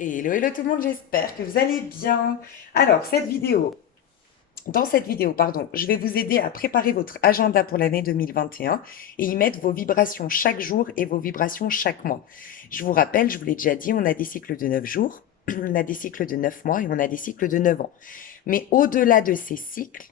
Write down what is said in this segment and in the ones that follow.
Hello, hello tout le monde, j'espère que vous allez bien. Alors, dans cette vidéo, pardon, je vais vous aider à préparer votre agenda pour l'année 2021 et y mettre vos vibrations chaque jour et vos vibrations chaque mois. Je vous rappelle, je vous l'ai déjà dit, on a des cycles de 9 jours, on a des cycles de 9 mois et on a des cycles de 9 ans. Mais au-delà de ces cycles,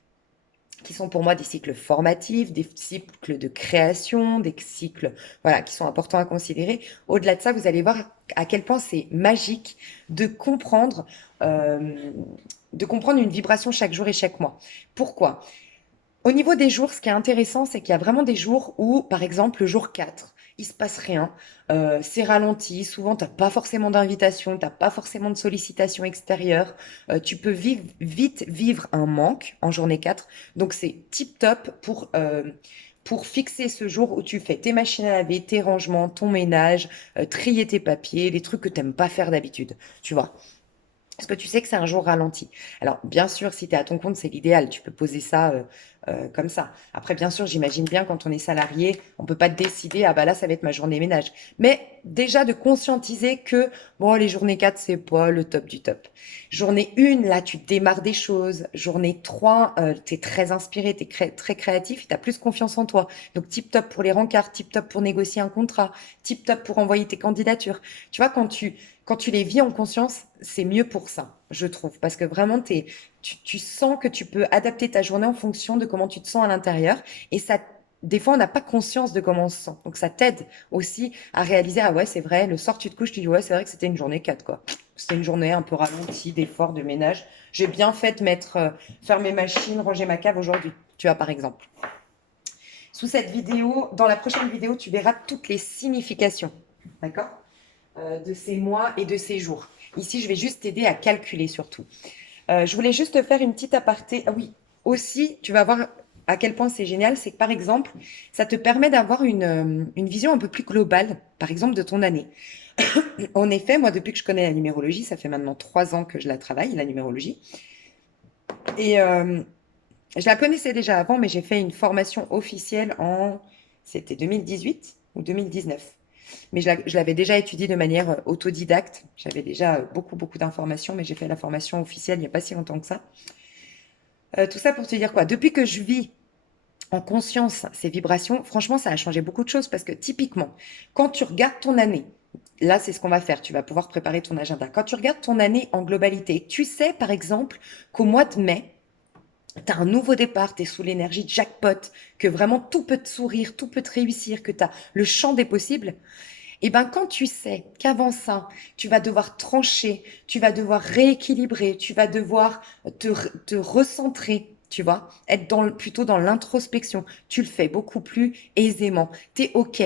qui sont pour moi des cycles formatifs, des cycles de création, des cycles voilà, qui sont importants à considérer. Au-delà de ça, vous allez voir à quel point c'est magique de comprendre, euh, de comprendre une vibration chaque jour et chaque mois. Pourquoi? Au niveau des jours, ce qui est intéressant, c'est qu'il y a vraiment des jours où, par exemple, le jour 4, il se passe rien, c'est ralenti, souvent tu n'as pas forcément d'invitation, tu n'as pas forcément de sollicitation extérieure, tu peux vite vivre un manque en journée 4, donc c'est tip top pour fixer ce jour où tu fais tes machines à laver, tes rangements, ton ménage, trier tes papiers, les trucs que tu n'aimes pas faire d'habitude, tu vois. Parce que tu sais que c'est un jour ralenti. Alors, bien sûr, si tu es à ton compte, c'est l'idéal. Tu peux poser ça comme ça. Après, bien sûr, j'imagine bien quand on est salarié, on peut pas décider, ah bah là, ça va être ma journée ménage. Mais déjà de conscientiser que, bon, les journées 4 c'est pas le top du top. Journée 1, là, tu démarres des choses. Journée 3, tu es très inspiré, tu es très créatif, tu as plus confiance en toi. Donc, tip top pour les rencarts, tip top pour négocier un contrat, tip top pour envoyer tes candidatures. Tu vois, quand tu les vis en conscience, c'est mieux pour ça, je trouve. Parce que vraiment, tu sens que tu peux adapter ta journée en fonction de comment tu te sens à l'intérieur. Et ça, des fois, on n'a pas conscience de comment on se sent. Donc, ça t'aide aussi à réaliser, ah ouais, c'est vrai, le soir, tu te couches, tu dis, ouais, c'est vrai que c'était une journée 4 quoi. C'était une journée un peu ralentie, d'efforts, de ménage. J'ai bien fait de faire mes machines, ranger ma cave aujourd'hui, tu vois, par exemple. Sous cette vidéo, dans la prochaine vidéo, tu verras toutes les significations. D'accord? De ces mois et de ces jours. Ici, je vais juste t'aider à calculer surtout. Je voulais juste te faire une petite aparté. Ah oui, aussi, tu vas voir à quel point c'est génial, c'est que par exemple, ça te permet d'avoir une vision un peu plus globale, par exemple, de ton année. En effet, moi, depuis que je connais la numérologie, ça fait maintenant 3 ans que je la travaille, la numérologie. Et je la connaissais déjà avant, mais j'ai fait une formation officielle c'était 2018 ou 2019. Mais je l'avais déjà étudié de manière autodidacte. J'avais déjà beaucoup d'informations, mais j'ai fait la formation officielle il n'y a pas si longtemps que ça. Tout ça pour te dire quoi? Depuis que je vis en conscience ces vibrations, franchement, ça a changé beaucoup de choses parce que typiquement, quand tu regardes ton année, là, c'est ce qu'on va faire. Tu vas pouvoir préparer ton agenda. Quand tu regardes ton année en globalité, tu sais, par exemple, qu'au mois de mai, tu as un nouveau départ, tu es sous l'énergie jackpot, que vraiment tout peut te sourire, tout peut te réussir, que tu as le champ des possibles. Et ben quand tu sais qu'avant ça, tu vas devoir trancher, tu vas devoir rééquilibrer, tu vas devoir te recentrer, tu vois, être plutôt dans l'introspection, tu le fais beaucoup plus aisément. T'es OK,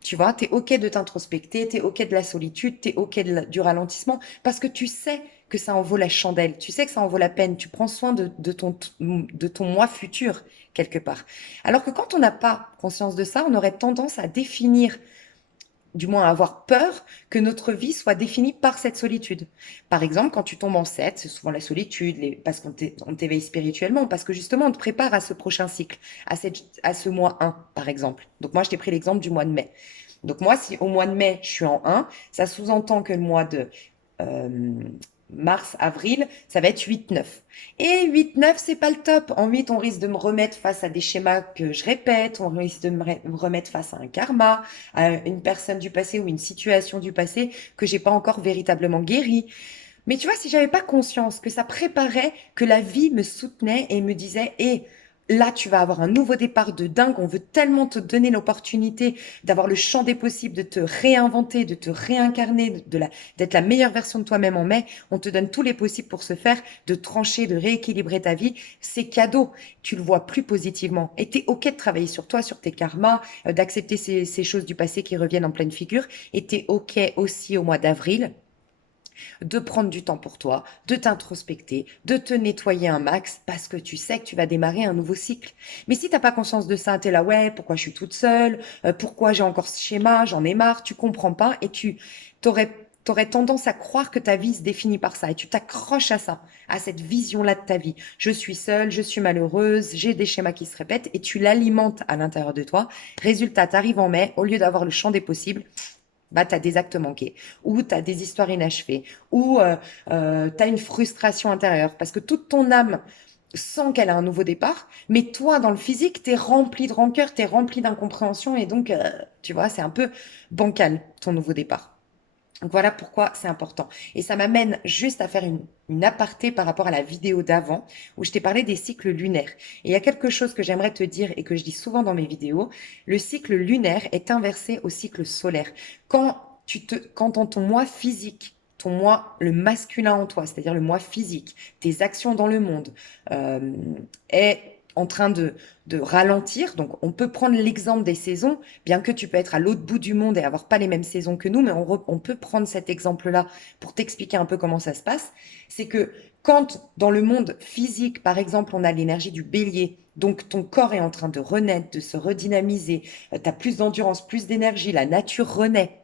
tu vois, t'es OK de t'introspecter, t'es OK de la solitude, t'es OK du ralentissement, parce que tu sais que ça en vaut la chandelle, tu sais que ça en vaut la peine, tu prends soin de ton moi futur, quelque part. Alors que quand on n'a pas conscience de ça, on aurait tendance à définir du moins avoir peur que notre vie soit définie par cette solitude. Par exemple, quand tu tombes enceinte, c'est souvent la solitude, parce qu'on t'éveille spirituellement, parce que justement, on te prépare à ce prochain cycle, à ce mois 1, par exemple. Donc moi, je t'ai pris l'exemple du mois de mai. Donc moi, si au mois de mai, je suis en 1, ça sous-entend que le mois de euh, mars, avril, ça va être 8-9. Et 8-9, c'est pas le top. En 8, on risque de me remettre face à des schémas que je répète, on risque de me remettre face à un karma, à une personne du passé ou une situation du passé que j'ai pas encore véritablement guérie. Mais tu vois, si j'avais pas conscience que ça préparait, que la vie me soutenait et me disait, et là, tu vas avoir un nouveau départ de dingue. On veut tellement te donner l'opportunité d'avoir le champ des possibles, de te réinventer, de te réincarner, d'être la meilleure version de toi-même en mai. On te donne tous les possibles pour ce faire, de trancher, de rééquilibrer ta vie. C'est cadeau. Tu le vois plus positivement. Et t'es OK de travailler sur toi, sur tes karmas, d'accepter ces choses du passé qui reviennent en pleine figure. Et t'es OK aussi au mois d'avril de prendre du temps pour toi, de t'introspecter, de te nettoyer un max parce que tu sais que tu vas démarrer un nouveau cycle. Mais si t'as pas conscience de ça, t'es là, ouais, pourquoi je suis toute seule, pourquoi j'ai encore ce schéma, j'en ai marre, tu comprends pas et t'aurais tendance à croire que ta vie se définit par ça et tu t'accroches à ça, à cette vision-là de ta vie. Je suis seule, je suis malheureuse, j'ai des schémas qui se répètent et tu l'alimentes à l'intérieur de toi. Résultat, t'arrives en mai, au lieu d'avoir le champ des possibles, bah, tu as des actes manqués, ou tu as des histoires inachevées, ou tu as une frustration intérieure, parce que toute ton âme sent qu'elle a un nouveau départ, mais toi, dans le physique, tu es rempli de rancœur, tu es rempli d'incompréhension, et donc, tu vois, c'est un peu bancal, ton nouveau départ. Donc voilà pourquoi c'est important. Et ça m'amène juste à faire une aparté par rapport à la vidéo d'avant où je t'ai parlé des cycles lunaires. Et il y a quelque chose que j'aimerais te dire et que je dis souvent dans mes vidéos. Le cycle lunaire est inversé au cycle solaire. Quand dans ton moi physique, ton moi, le masculin en toi, c'est-à-dire le moi physique, tes actions dans le monde, euh, est en train de ralentir. Donc, on peut prendre l'exemple des saisons, bien que tu peux être à l'autre bout du monde et avoir pas les mêmes saisons que nous, mais on peut prendre cet exemple-là pour t'expliquer un peu comment ça se passe. C'est que quand dans le monde physique, par exemple, on a l'énergie du bélier, donc ton corps est en train de renaître, de se redynamiser, tu as plus d'endurance, plus d'énergie, la nature renaît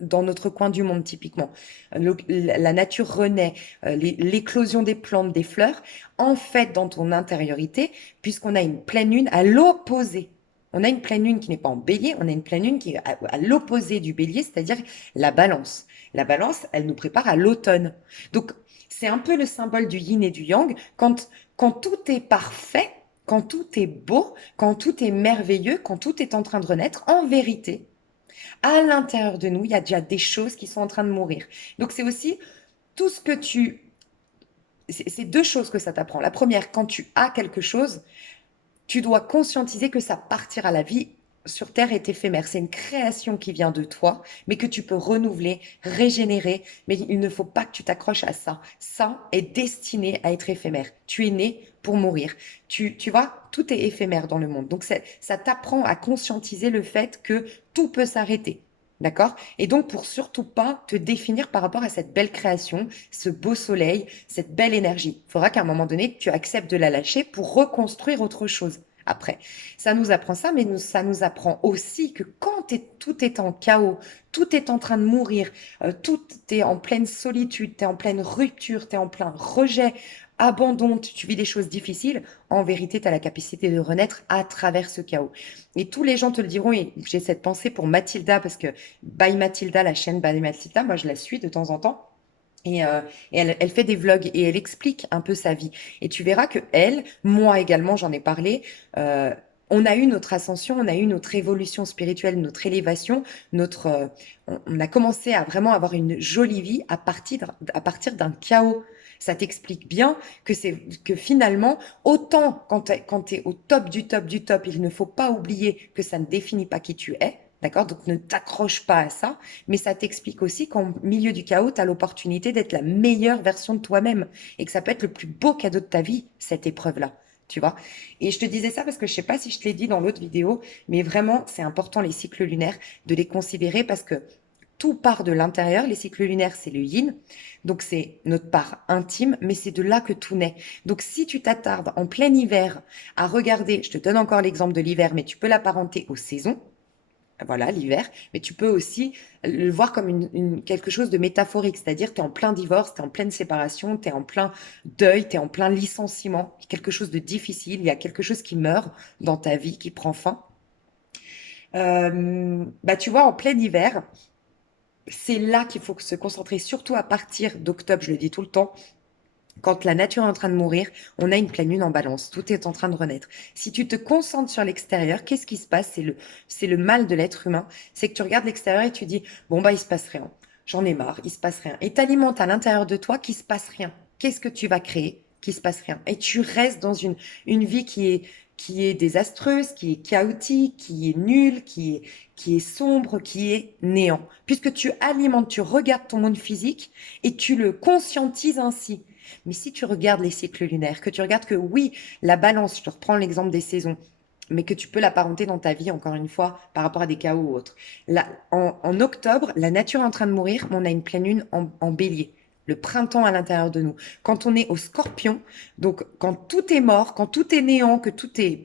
dans notre coin du monde typiquement. La nature renaît, l'éclosion des plantes, des fleurs, en fait dans ton intériorité, puisqu'on a une pleine lune à l'opposé. On a une pleine lune qui n'est pas en bélier, on a une pleine lune qui est à l'opposé du bélier, c'est-à-dire la balance. La balance, elle nous prépare à l'automne. Donc, c'est un peu le symbole du yin et du yang. Quand tout est parfait, quand tout est beau, quand tout est merveilleux, quand tout est en train de renaître, en vérité, à l'intérieur de nous, il y a déjà des choses qui sont en train de mourir. Donc c'est aussi tout ce que tu... C'est deux choses que ça t'apprend. La première, quand tu as quelque chose, tu dois conscientiser que ça partira. La vie sur Terre est éphémère. C'est une création qui vient de toi, mais que tu peux renouveler, régénérer. Mais il ne faut pas que tu t'accroches à ça. Ça est destiné à être éphémère. Tu es né pour mourir. Tu vois, tout est éphémère dans le monde. Donc ça t'apprend à conscientiser le fait que tout peut s'arrêter. D'accord? Et donc, pour surtout pas te définir par rapport à cette belle création, ce beau soleil, cette belle énergie. Il faudra qu'à un moment donné, tu acceptes de la lâcher pour reconstruire autre chose après. Ça nous apprend ça, mais ça nous apprend aussi que quand tout est en chaos, tout est en train de mourir, tout est en pleine solitude, tu es en pleine rupture, tu es en plein rejet, abandon, tu vis des choses difficiles, en vérité, tu as la capacité de renaître à travers ce chaos. Et tous les gens te le diront, et j'ai cette pensée pour Mathilda, parce que By Mathilda, la chaîne By Mathilda, moi je la suis de temps en temps. Et elle fait des vlogs et elle explique un peu sa vie. Et tu verras que elle, moi également, j'en ai parlé, euh, on a eu notre ascension, on a eu notre évolution spirituelle, notre élévation, on a commencé à vraiment avoir une jolie vie à partir d'un chaos. Ça t'explique bien que finalement, autant quand t'es au top du top, il ne faut pas oublier que ça ne définit pas qui tu es. D'accord? Donc ne t'accroche pas à ça, mais ça t'explique aussi qu'en milieu du chaos, tu as l'opportunité d'être la meilleure version de toi-même et que ça peut être le plus beau cadeau de ta vie, cette épreuve-là. Tu vois? Et je te disais ça parce que je sais pas si je te l'ai dit dans l'autre vidéo, mais vraiment, c'est important les cycles lunaires de les considérer parce que tout part de l'intérieur. Les cycles lunaires, c'est le yin. Donc, c'est notre part intime, mais c'est de là que tout naît. Donc, si tu t'attardes en plein hiver à regarder, je te donne encore l'exemple de l'hiver, mais tu peux l'apparenter aux saisons. Voilà, l'hiver, mais tu peux aussi le voir comme quelque chose de métaphorique, c'est-à-dire tu es en plein divorce, tu es en pleine séparation, tu es en plein deuil, tu es en plein licenciement, quelque chose de difficile, il y a quelque chose qui meurt dans ta vie, qui prend fin. Bah, tu vois, en plein hiver, c'est là qu'il faut se concentrer, surtout à partir d'octobre, je le dis tout le temps, quand la nature est en train de mourir, on a une pleine lune en balance. Tout est en train de renaître. Si tu te concentres sur l'extérieur, qu'est-ce qui se passe? C'est le mal de l'être humain. C'est que tu regardes l'extérieur et tu dis, bon, bah, il se passe rien. J'en ai marre, il se passe rien. Et t'alimentes à l'intérieur de toi qu'il se passe rien. Qu'est-ce que tu vas créer? Qu'il se passe rien. Et tu restes dans une vie qui est désastreuse, qui est chaotique, qui est nulle, qui est sombre, qui est néant. Puisque tu alimentes, tu regardes ton monde physique et tu le conscientises ainsi. Mais si tu regardes les cycles lunaires, que tu regardes que oui, la balance, je te reprends l'exemple des saisons, mais que tu peux l'apparenter dans ta vie, encore une fois, par rapport à des chaos ou autres. Là, en octobre, la nature est en train de mourir, mais on a une pleine lune en bélier. Le printemps à l'intérieur de nous. Quand on est au scorpion, donc quand tout est mort, quand tout est néant, que tout est...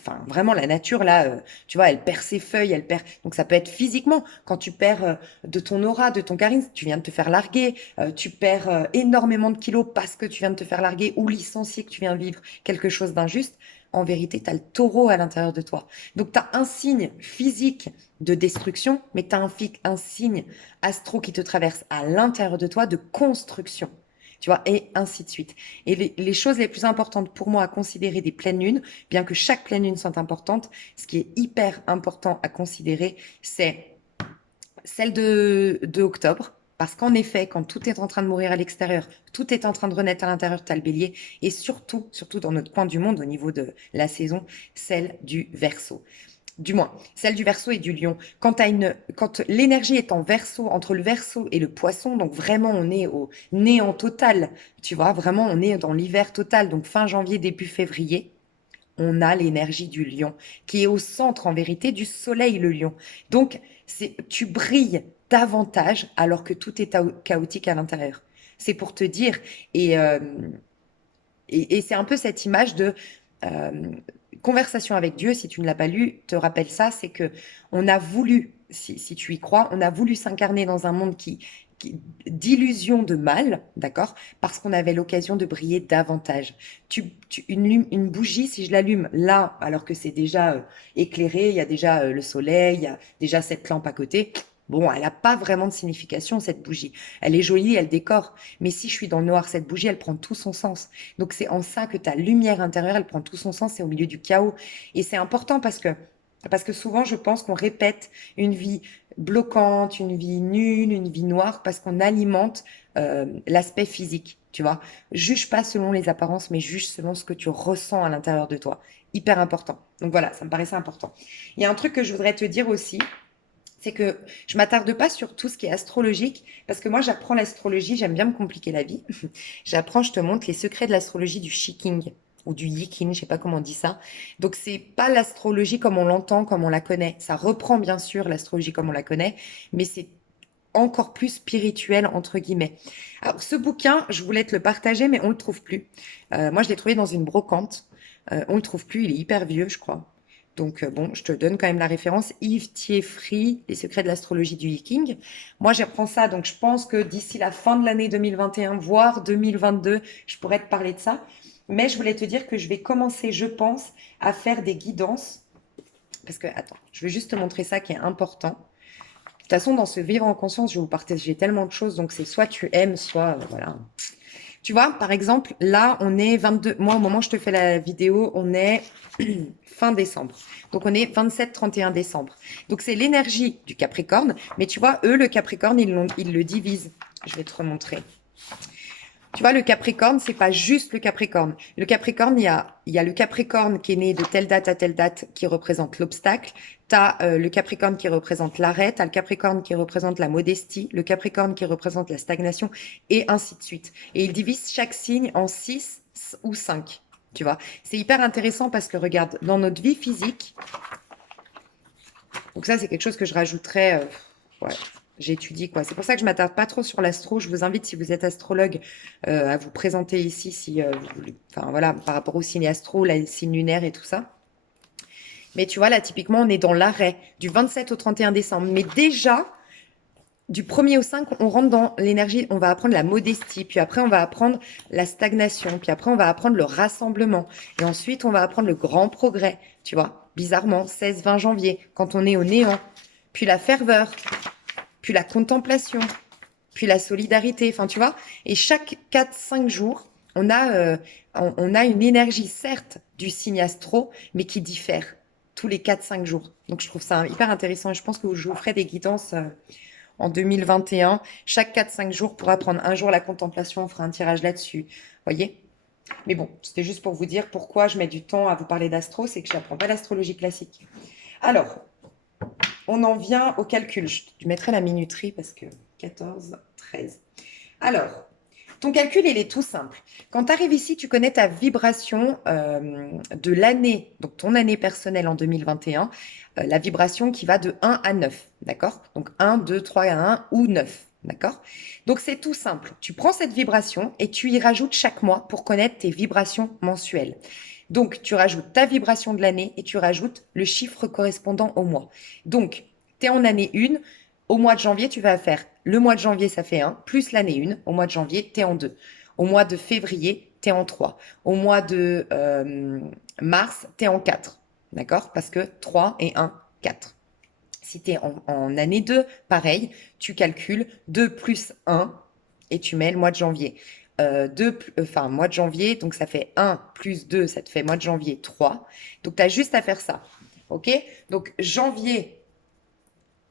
enfin, vraiment, la nature, là, tu vois, elle perd ses feuilles, elle perd... Donc, ça peut être physiquement. Quand tu perds de ton aura, de ton charisme, tu viens de te faire larguer, tu perds énormément de kilos parce que tu viens de te faire larguer ou licencier, que tu viens vivre quelque chose d'injuste. en vérité, tu as le taureau à l'intérieur de toi. Donc, tu as un signe physique de destruction, mais tu as un signe astro qui te traverse à l'intérieur de toi de construction. Tu vois, et ainsi de suite. Et les choses les plus importantes pour moi à considérer des pleines lunes, bien que chaque pleine lune soit importante, ce qui est hyper important à considérer, c'est celle de octobre. Parce qu'en effet, quand tout est en train de mourir à l'extérieur, tout est en train de renaître à l'intérieur, tu as le bélier. Et surtout, surtout dans notre coin du monde, au niveau de la saison, celle du Verseau. Du moins, celle du Verseau et du Lion. Quand l'énergie est en Verseau, entre le Verseau et le Poisson, donc vraiment on est au néant total, tu vois, vraiment on est dans l'hiver total, donc fin janvier, début février, on a l'énergie du Lion, qui est au centre en vérité du Soleil, le Lion. Donc, tu brilles davantage alors que tout est chaotique à l'intérieur. C'est pour te dire, et, euh, et c'est un peu cette image de euh, Conversation avec Dieu, si tu ne l'as pas lu, te rappelle ça, c'est que on a voulu, si tu y crois, on a voulu s'incarner dans un monde d'illusion de mal, d'accord? Parce qu'on avait l'occasion de briller davantage. Une bougie, si je l'allume là, alors que c'est déjà éclairé, il y a déjà le soleil, il y a déjà cette lampe à côté. Bon, elle n'a pas vraiment de signification, cette bougie. Elle est jolie, elle décore. Mais si je suis dans le noir, cette bougie, elle prend tout son sens. Donc c'est en ça que ta lumière intérieure, elle prend tout son sens, c'est au milieu du chaos. Et c'est important parce que souvent, je pense qu'on répète une vie bloquante, une vie nulle, une vie noire, parce qu'on alimente l'aspect physique, tu vois. Juge pas selon les apparences, mais juge selon ce que tu ressens à l'intérieur de toi. Hyper important. Donc voilà, ça me paraissait important. Il y a un truc que je voudrais te dire aussi, c'est que je m'attarde pas sur tout ce qui est astrologique, parce que moi j'apprends l'astrologie, j'aime bien me compliquer la vie. J'apprends, je te montre les secrets de l'astrologie du Shiking ou du Yiking, je sais pas comment on dit ça. Donc c'est pas l'astrologie comme on l'entend, comme on la connaît. Ça reprend bien sûr l'astrologie comme on la connaît, mais c'est encore plus spirituel entre guillemets. Alors ce bouquin, je voulais te le partager, mais on le trouve plus. Moi je l'ai trouvé dans une brocante. On le trouve plus, il est hyper vieux, je crois. Donc bon, je te donne quand même la référence. Yves Thieffry, Les secrets de l'astrologie du Viking. Moi, j'apprends ça, donc je pense que d'ici la fin de l'année 2021, voire 2022, je pourrais te parler de ça. Mais je voulais te dire que je vais commencer, je pense, à faire des guidances. Parce que, attends, je vais juste te montrer ça qui est important. De toute façon, dans ce vivre en conscience, je vais vous partager tellement de choses, donc c'est soit tu aimes, soit voilà. Tu vois, par exemple, là, on est 22. Moi, au moment où je te fais la vidéo, on est fin décembre. Donc, on est 27-31 décembre. Donc, c'est l'énergie du Capricorne. Mais tu vois, eux, le Capricorne, ils le divisent. Je vais te remontrer. Tu vois, le Capricorne, c'est pas juste le Capricorne. Le Capricorne, il y a le Capricorne qui est né de telle date à telle date qui représente l'obstacle. Tu as le Capricorne qui représente l'arrêt, tu as le Capricorne qui représente la modestie, le Capricorne qui représente la stagnation, et ainsi de suite. Et il divise chaque signe en 6 ou 5. Tu vois, c'est hyper intéressant parce que regarde, dans notre vie physique, donc ça, c'est quelque chose que je rajouterais. Ouais, j'étudie quoi. C'est pour ça que je m'attarde pas trop sur l'astro. Je vous invite, si vous êtes astrologue, à vous présenter ici, si enfin voilà, par rapport au signe astro, la signe lunaire et tout ça. Mais tu vois, là, typiquement, on est dans l'arrêt du 27 au 31 décembre. Mais déjà, du 1er au 5, on rentre dans l'énergie, on va apprendre la modestie, puis après on va apprendre la stagnation, puis après on va apprendre le rassemblement, et ensuite on va apprendre le grand progrès, tu vois, bizarrement, 16-20 janvier, quand on est au néant, puis la ferveur, puis la contemplation, puis la solidarité, enfin tu vois, et chaque 4-5 jours, on a une énergie, certes, du signe astro, mais qui diffère tous les 4-5 jours. Donc je trouve ça hyper intéressant, et je pense que je vous ferai des guidances en 2021, chaque 4-5 jours pour apprendre. Un jour la contemplation, on fera un tirage là-dessus. Voyez? Mais bon, c'était juste pour vous dire pourquoi je mets du temps à vous parler d'astro, c'est que je n'apprends pas l'astrologie classique. Alors, on en vient au calcul. Je mettrai la minuterie parce que 14, 13. Alors, ton calcul, il est tout simple. Quand tu arrives ici, tu connais ta vibration de l'année, donc ton année personnelle en 2021, la vibration qui va de 1 à 9, d'accord? Donc 1, 2, 3, 1 ou 9, d'accord? Donc c'est tout simple. Tu prends cette vibration et tu y rajoutes chaque mois pour connaître tes vibrations mensuelles. Donc tu rajoutes ta vibration de l'année et tu rajoutes le chiffre correspondant au mois. Donc, tu es en année 1, au mois de janvier, tu vas faire le mois de janvier, ça fait 1, plus l'année 1. Au mois de janvier, tu es en 2. Au mois de février, tu es en 3. Au mois de mars, tu es en 4. D'accord? Parce que 3 et 1, 4. Si tu es en année 2, pareil, tu calcules 2 plus 1 et tu mets le mois de janvier. Mois de janvier, donc ça fait 1 plus 2, ça te fait mois de janvier 3. Donc tu as juste à faire ça. OK? Donc janvier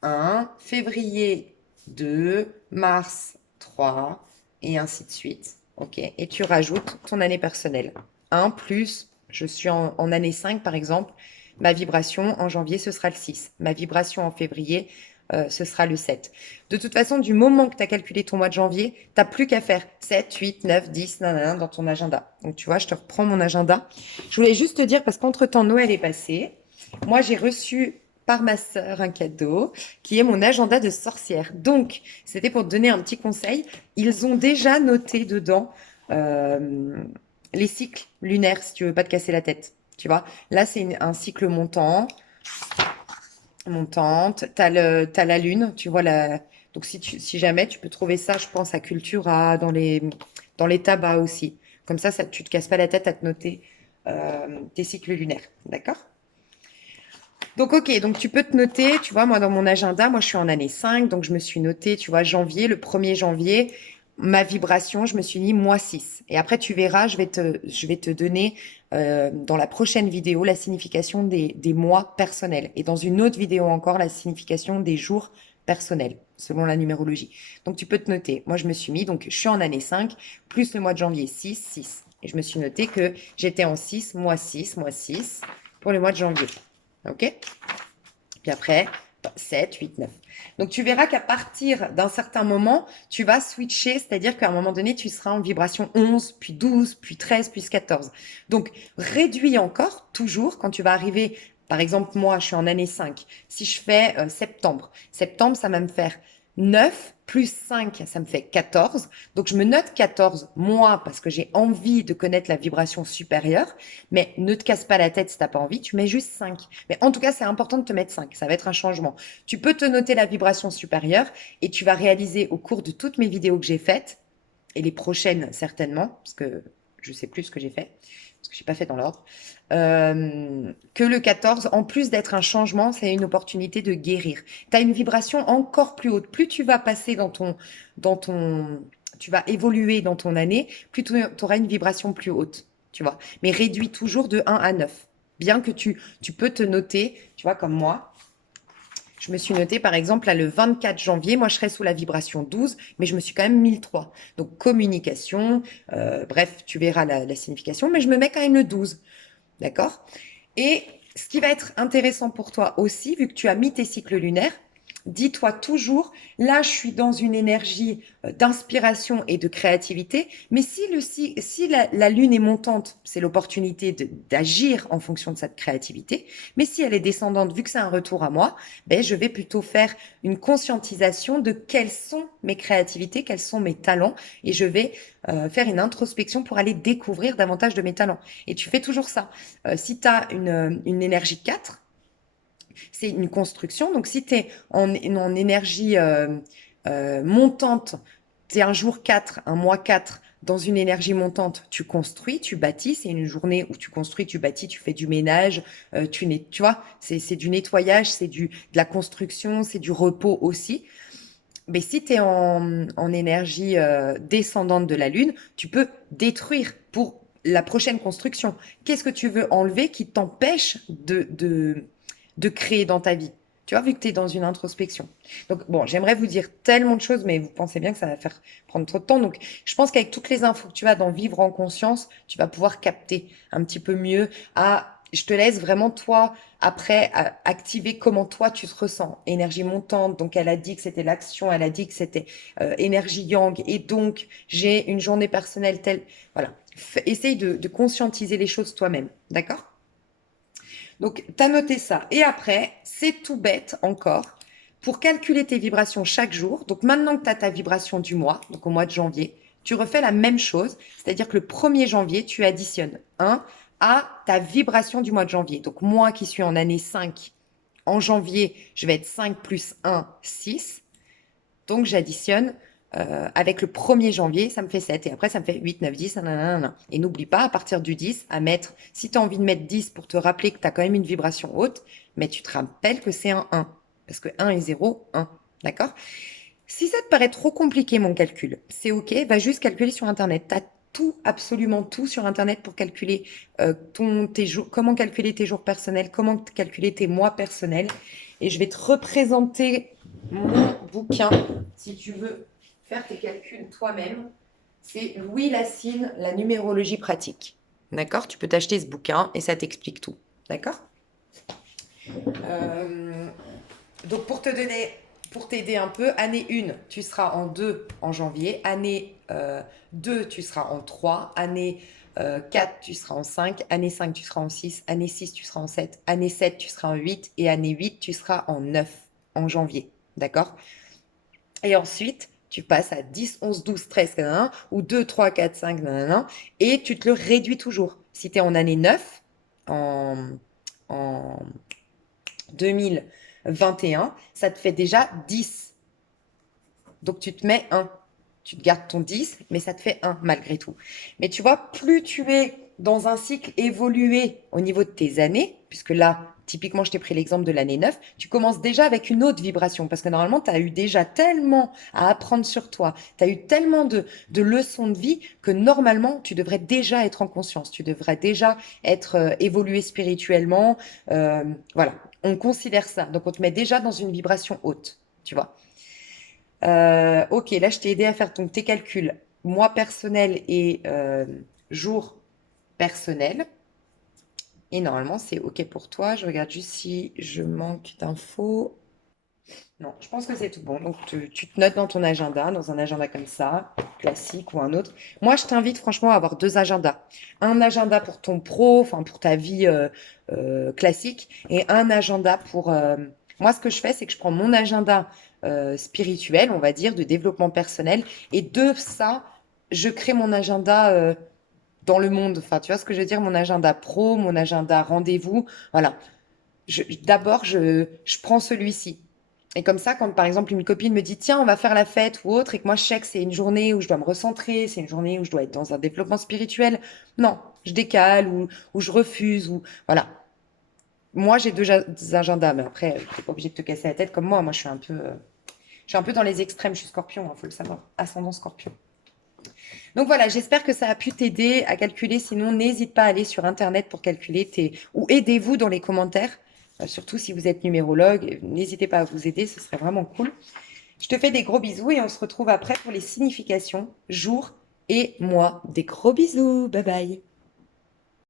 1, février 2, mars 3, et ainsi de suite. OK? Et tu rajoutes ton année personnelle. 1 plus, je suis en année 5 par exemple, ma vibration en janvier, ce sera le 6. Ma vibration en février, ce sera le 7. De toute façon, du moment que tu as calculé ton mois de janvier, tu n'as plus qu'à faire 7, 8, 9, 10, nanana, dans ton agenda. Donc, tu vois, je te reprends mon agenda. Je voulais juste te dire, parce qu'entre-temps, Noël est passé. Moi, j'ai reçu par ma sœur un cadeau qui est mon agenda de sorcière. Donc, c'était pour te donner un petit conseil. Ils ont déjà noté dedans euh, les cycles lunaires, si tu veux pas te casser la tête. Tu vois, là, c'est un cycle montante. T'as la lune, tu vois la. Donc, si jamais tu peux trouver ça, je pense à Cultura, dans les tabacs aussi. Comme ça, tu te casses pas la tête à te noter tes cycles lunaires. D'accord? Donc, ok, donc tu peux te noter, tu vois, moi dans mon agenda, moi je suis en année 5, donc je me suis noté, tu vois, janvier, le 1er janvier, ma vibration, je me suis dit mois 6. Et après, tu verras, je vais te donner dans la prochaine vidéo la signification des mois personnels. Et dans une autre vidéo encore, la signification des jours personnels, selon la numérologie. Donc tu peux te noter. Moi, je me suis mis, donc je suis en année 5, plus le mois de janvier 6, 6. Et je me suis noté que j'étais en 6, mois 6, mois 6, pour le mois de janvier. OK? Puis après, 7, 8, 9. Donc, tu verras qu'à partir d'un certain moment, tu vas switcher, c'est-à-dire qu'à un moment donné, tu seras en vibration 11, puis 12, puis 13, puis 14. Donc, réduis encore, toujours, quand tu vas arriver, par exemple, moi, je suis en année 5. Si je fais septembre, septembre, ça va me faire 9 plus 5, ça me fait 14. Donc, je me note 14 mois parce que j'ai envie de connaître la vibration supérieure. Mais ne te casse pas la tête si t'as pas envie, tu mets juste 5. Mais en tout cas, c'est important de te mettre 5. Ça va être un changement. Tu peux te noter la vibration supérieure et tu vas réaliser au cours de toutes mes vidéos que j'ai faites, et les prochaines certainement, parce que je sais plus ce que j'ai fait, parce que j'ai pas fait dans l'ordre, que le 14, en plus d'être un changement, c'est une opportunité de guérir. Tu as une vibration encore plus haute. Plus tu vas passer dans ton, tu vas évoluer dans ton année, plus tu auras une vibration plus haute, tu vois. Mais réduis toujours de 1 à 9. Bien que tu peux te noter, tu vois, comme moi, je me suis noté, par exemple, là, le 24 janvier, moi, je serais sous la vibration 12, mais je me suis quand même mis le 3. Donc, communication, bref, tu verras la signification, mais je me mets quand même le 12. D'accord? Et ce qui va être intéressant pour toi aussi, vu que tu as mis tes cycles lunaires, dis-toi toujours, là, je suis dans une énergie d'inspiration et de créativité, mais si la lune est montante, c'est l'opportunité d'agir en fonction de cette créativité, mais si elle est descendante, vu que c'est un retour à moi, ben, je vais plutôt faire une conscientisation de quelles sont mes créativités, quels sont mes talents, et je vais faire une introspection pour aller découvrir davantage de mes talents. Et tu fais toujours ça. Si tu as une énergie 4, c'est une construction. Donc, si tu es en énergie montante, tu es un jour 4, un mois 4, dans une énergie montante, tu construis, tu bâtis. C'est une journée où tu construis, tu bâtis, tu fais du ménage, tu vois, c'est du nettoyage, de la construction, c'est du repos aussi. Mais si tu es en énergie descendante de la Lune, tu peux détruire pour la prochaine construction. Qu'est-ce que tu veux enlever qui t'empêche de créer dans ta vie? Tu vois, vu que tu es dans une introspection. Donc, bon, j'aimerais vous dire tellement de choses, mais vous pensez bien que ça va faire prendre trop de temps. Donc, je pense qu'avec toutes les infos que tu as dans Vivre en conscience, tu vas pouvoir capter un petit peu mieux. Je te laisse vraiment, toi, après, activer comment toi, tu te ressens. Énergie montante, donc elle a dit que c'était l'action, elle a dit que c'était énergie yang, et donc, j'ai une journée personnelle telle. Voilà. Essaye de conscientiser les choses toi-même. D'accord? Donc, tu as noté ça. Et après, c'est tout bête encore. Pour calculer tes vibrations chaque jour, donc maintenant que tu as ta vibration du mois, donc au mois de janvier, tu refais la même chose. C'est-à-dire que le 1er janvier, tu additionnes 1 à ta vibration du mois de janvier. Donc, moi qui suis en année 5, en janvier, je vais être 5 plus 1, 6. Donc, j'additionne avec le 1er janvier, ça me fait 7. Et après, ça me fait 8, 9, 10. Nanana. Et n'oublie pas, à partir du 10, à mettre, si tu as envie de mettre 10 pour te rappeler que tu as quand même une vibration haute, mais tu te rappelles que c'est un 1. Parce que 1 et 0, 1. D'accord? Si ça te paraît trop compliqué, mon calcul, c'est OK, va juste calculer sur Internet. Tu as tout, absolument tout sur Internet pour calculer tes jours, comment calculer tes jours personnels, comment calculer tes mois personnels. Et je vais te représenter mon bouquin, si tu veux faire tes calculs toi-même. C'est Louis Lassine, la numérologie pratique. D'accord? Tu peux t'acheter ce bouquin et ça t'explique tout. D'accord? Donc pour t'aider un peu, année 1, tu seras en 2 en janvier. Année 2, tu seras en 3. Année 4, tu seras en 5. Année 5, tu seras en 6. Année 6, tu seras en 7. Année 7, tu seras en 8. Et année 8, tu seras en 9 en janvier. D'accord? Et ensuite, tu passes à 10, 11, 12, 13, nanana, ou 2, 3, 4, 5, nanana, et tu te le réduis toujours. Si tu es en année 9, en 2021, ça te fait déjà 10. Donc tu te mets 1. Tu te gardes ton 10, mais ça te fait 1 malgré tout. Mais tu vois, plus tu es dans un cycle évolué au niveau de tes années, puisque là, typiquement, je t'ai pris l'exemple de l'année 9, tu commences déjà avec une autre vibration, parce que normalement, tu as eu déjà tellement à apprendre sur toi, tu as eu tellement de leçons de vie, que normalement, tu devrais déjà être en conscience, tu devrais déjà être évolué spirituellement. Voilà, on considère ça. Donc, on te met déjà dans une vibration haute, tu vois. Ok, là, je t'ai aidé à faire tes calculs mois personnel et jour personnel. Et normalement, c'est ok pour toi. Je regarde juste si je manque d'infos. Non, je pense que c'est tout bon. Donc, tu te notes dans ton agenda, dans un agenda comme ça, classique ou un autre. Moi, je t'invite franchement à avoir 2 agendas. Un agenda pour ton pro, enfin pour ta vie classique, et un agenda pour... Moi, ce que je fais, c'est que je prends mon agenda spirituel, on va dire, de développement personnel, et de ça, je crée mon agenda dans le monde. Enfin, tu vois ce que je veux dire? Mon agenda pro, mon agenda rendez-vous. Voilà. D'abord, je prends celui-ci. Et comme ça, quand par exemple une copine me dit, tiens, on va faire la fête ou autre, et que moi je sais que c'est une journée où je dois me recentrer, c'est une journée où je dois être dans un développement spirituel, non, je décale ou je refuse, ou voilà. Moi, j'ai 2 agendas, mais après, tu n'es pas obligé de te casser la tête comme moi. Moi, je suis un peu dans les extrêmes. Je suis scorpion, il faut le savoir. Ascendant scorpion. Donc voilà, j'espère que ça a pu t'aider à calculer. Sinon, n'hésite pas à aller sur Internet pour calculer ou aidez-vous dans les commentaires. Surtout si vous êtes numérologue, n'hésitez pas à vous aider, ce serait vraiment cool. Je te fais des gros bisous et on se retrouve après pour les significations, jour et mois. Des gros bisous, bye bye.